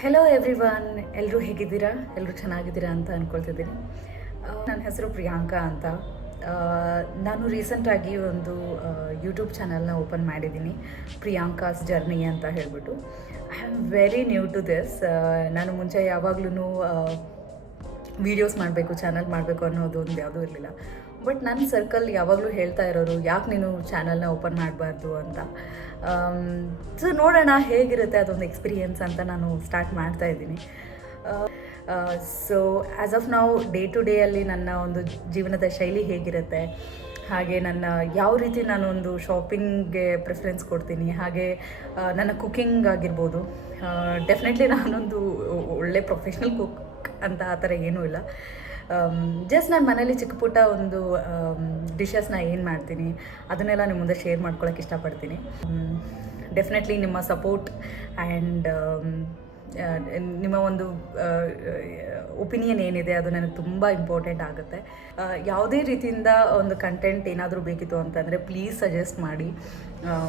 Hello everyone, ಎಲ್ಲರೂ ಹೇಗಿದ್ದೀರಾ? ಎಲ್ಲರೂ ಚೆನ್ನಾಗಿದ್ದೀರಾ ಅಂತ ಅಂದ್ಕೊಳ್ತಿದ್ದೀನಿ. ನನ್ನ ಹೆಸರು ಪ್ರಿಯಾಂಕಾ ಅಂತ. ನಾನು ರೀಸೆಂಟಾಗಿ ಒಂದು ಯೂಟ್ಯೂಬ್ ಚಾನಲ್ನ ಓಪನ್ ಮಾಡಿದ್ದೀನಿ, ಪ್ರಿಯಾಂಕಾಸ್ ಜರ್ನಿ ಅಂತ ಹೇಳ್ಬಿಟ್ಟು. I am very new to this. ನಾನು ಮುಂಚೆ ಯಾವಾಗ್ಲೂ ವೀಡಿಯೋಸ್ ಮಾಡಬೇಕು, ಚಾನಲ್ ಮಾಡಬೇಕು ಅನ್ನೋದು ಒಂದು ಯಾವುದೂ ಇರಲಿಲ್ಲ. ಬಟ್ ನನ್ನ ಸರ್ಕಲ್ ಯಾವಾಗಲೂ ಹೇಳ್ತಾ ಇರೋರು, ಯಾಕೆ ನೀನು ಚಾನಲ್ನ ಓಪನ್ ಮಾಡಬಾರ್ದು ಅಂತ. ಸೊ ನೋಡೋಣ ಹೇಗಿರುತ್ತೆ ಅದೊಂದು ಎಕ್ಸ್ಪೀರಿಯೆನ್ಸ್ ಅಂತ ನಾನು ಸ್ಟಾರ್ಟ್ ಮಾಡ್ತಾ ಇದ್ದೀನಿ. ಸೊ ಆ್ಯಸ್ ಆಫ್ ನಾವು ಡೇ ಟು ಡೇ ಅಲ್ಲಿ ನನ್ನ ಒಂದು ಜೀವನದ ಶೈಲಿ ಹೇಗಿರುತ್ತೆ, ಹಾಗೆ ನನ್ನ ಯಾವ ರೀತಿ ನಾನೊಂದು ಶಾಪಿಂಗ್ಗೆ ಪ್ರಿಫರೆನ್ಸ್ ಕೊಡ್ತೀನಿ, ಹಾಗೆ ನನ್ನ ಕುಕ್ಕಿಂಗ್ ಆಗಿರ್ಬೋದು. ಡೆಫಿನೆಟ್ಲಿ ನಾನೊಂದು ಒಳ್ಳೆ ಪ್ರೊಫೆಷ್ನಲ್ ಕುಕ್ ಅಂತ ಆ ಥರ ಏನೂ ಇಲ್ಲ. ಜಸ್ಟ್ ನಾನು ಮನೇಲಿ ಚಿಕ್ಕ ಪುಟ್ಟ ಒಂದು ಡಿಶಸ್ನ ಏನು ಮಾಡ್ತೀನಿ ಅದನ್ನೆಲ್ಲ ನಿಮ್ಮ ಮುಂದೆ ಶೇರ್ ಮಾಡ್ಕೊಳಕ್ಕೆ ಇಷ್ಟಪಡ್ತೀನಿ. ಡೆಫಿನೆಟ್ಲಿ ನಿಮ್ಮ ಸಪೋರ್ಟ್ ಆ್ಯಂಡ್ ನಿಮ್ಮ ಒಂದು ಒಪಿನಿಯನ್ ಏನಿದೆ ಅದು ನನಗೆ ತುಂಬ ಇಂಪಾರ್ಟೆಂಟ್ ಆಗುತ್ತೆ. ಯಾವುದೇ ರೀತಿಯಿಂದ ಒಂದು ಕಂಟೆಂಟ್ ಏನಾದರೂ ಬೇಕಿತ್ತು ಅಂತಂದರೆ ಪ್ಲೀಸ್ ಸಜೆಸ್ಟ್ ಮಾಡಿ,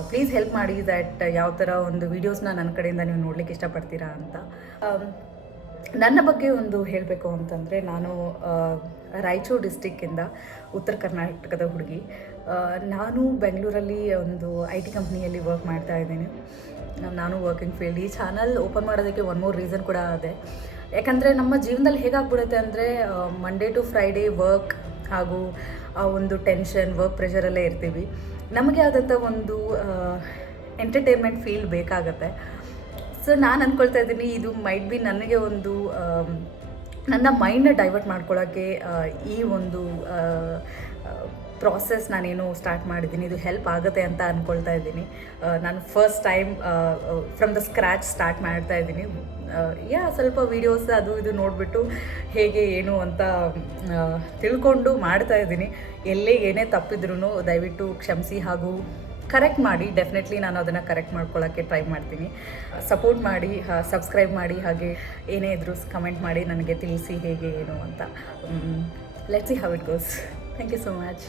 ಪ್ಲೀಸ್ ಹೆಲ್ಪ್ ಮಾಡಿ ದ್ಯಾಟ್ ಯಾವ ಥರ ಒಂದು ವೀಡಿಯೋಸ್ನ ನನ್ನ ಕಡೆಯಿಂದ ನೀವು ನೋಡಲಿಕ್ಕೆ ಇಷ್ಟಪಡ್ತೀರಾ ಅಂತ. ನನ್ನ ಬಗ್ಗೆ ಒಂದು ಹೇಳಬೇಕು ಅಂತಂದರೆ, ನಾನು ರಾಯಚೂರು ಡಿಸ್ಟಿಕ್ಕಿಂದ ಉತ್ತರ ಕರ್ನಾಟಕದ ಹುಡುಗಿ. ನಾನು ಬೆಂಗಳೂರಲ್ಲಿ ಒಂದು IT ಕಂಪ್ನಿಯಲ್ಲಿ ವರ್ಕ್ ಮಾಡ್ತಾ ಇದ್ದೀನಿ. ನಾನು ವರ್ಕಿಂಗ್ ಫೀಲ್ಡ್. ಈ ಚಾನಲ್ ಓಪನ್ ಮಾಡೋದಕ್ಕೆ ಒನ್ ಮೋರ್ ರೀಸನ್ ಕೂಡ ಇದೆ. ಯಾಕಂದರೆ ನಮ್ಮ ಜೀವನದಲ್ಲಿ ಹೇಗಾಗ್ಬಿಡುತ್ತೆ ಅಂದರೆ, ಮಂಡೇ ಟು ಫ್ರೈಡೇ ವರ್ಕ್ ಹಾಗೂ ಆ ಒಂದು ಟೆನ್ಷನ್, ವರ್ಕ್ ಪ್ರೆಷರಲ್ಲೇ ಇರ್ತೀವಿ. ನಮಗೆ ಆದಂಥ ಒಂದು ಎಂಟರ್ಟೈನ್ಮೆಂಟ್ ಫೀಲ್ಡ್ ಬೇಕಾಗತ್ತೆ. ಸೊ ನಾನು ಅಂದ್ಕೊಳ್ತಾ ಇದ್ದೀನಿ, ಇದು ಮೈಟ್ ಬಿ ನನಗೆ ಒಂದು ನನ್ನ ಮೈಂಡ್ನ ಡೈವರ್ಟ್ ಮಾಡ್ಕೊಳ್ಳೋಕ್ಕೆ ಈ ಒಂದು ಪ್ರಾಸೆಸ್ ನಾನೇನು ಸ್ಟಾರ್ಟ್ ಮಾಡಿದ್ದೀನಿ, ಇದು ಹೆಲ್ಪ್ ಆಗುತ್ತೆ ಅಂತ ಅಂದ್ಕೊಳ್ತಾ ಇದ್ದೀನಿ. ನಾನು first time from the scratch start ಮಾಡ್ತಾ ಇದ್ದೀನಿ. ಸ್ವಲ್ಪ ವೀಡಿಯೋಸ್ ಅದು ಇದು ನೋಡಿಬಿಟ್ಟು ಹೇಗೆ ಏನು ಅಂತ ತಿಳ್ಕೊಂಡು ಮಾಡ್ತಾ ಇದ್ದೀನಿ. ಎಲ್ಲೇ ಏನೇ ತಪ್ಪಿದ್ರೂ ದಯವಿಟ್ಟು ಕ್ಷಮಿಸಿ ಹಾಗೂ ಕರೆಕ್ಟ್ ಮಾಡಿ. ಡೆಫಿನೆಟ್ಲಿ ನಾನು ಅದನ್ನು ಕರೆಕ್ಟ್ ಮಾಡ್ಕೊಳ್ಳೋಕ್ಕೆ ಟ್ರೈ ಮಾಡ್ತೀನಿ. ಸಪೋರ್ಟ್ ಮಾಡಿ, ಸಬ್ಸ್ಕ್ರೈಬ್ ಮಾಡಿ, ಹಾಗೆ ಏನೇ ಇದ್ರೂ ಕಮೆಂಟ್ ಮಾಡಿ ನನಗೆ ತಿಳಿಸಿ ಹೇಗೆ ಏನು ಅಂತ. Let's see how it goes. Thank you so much.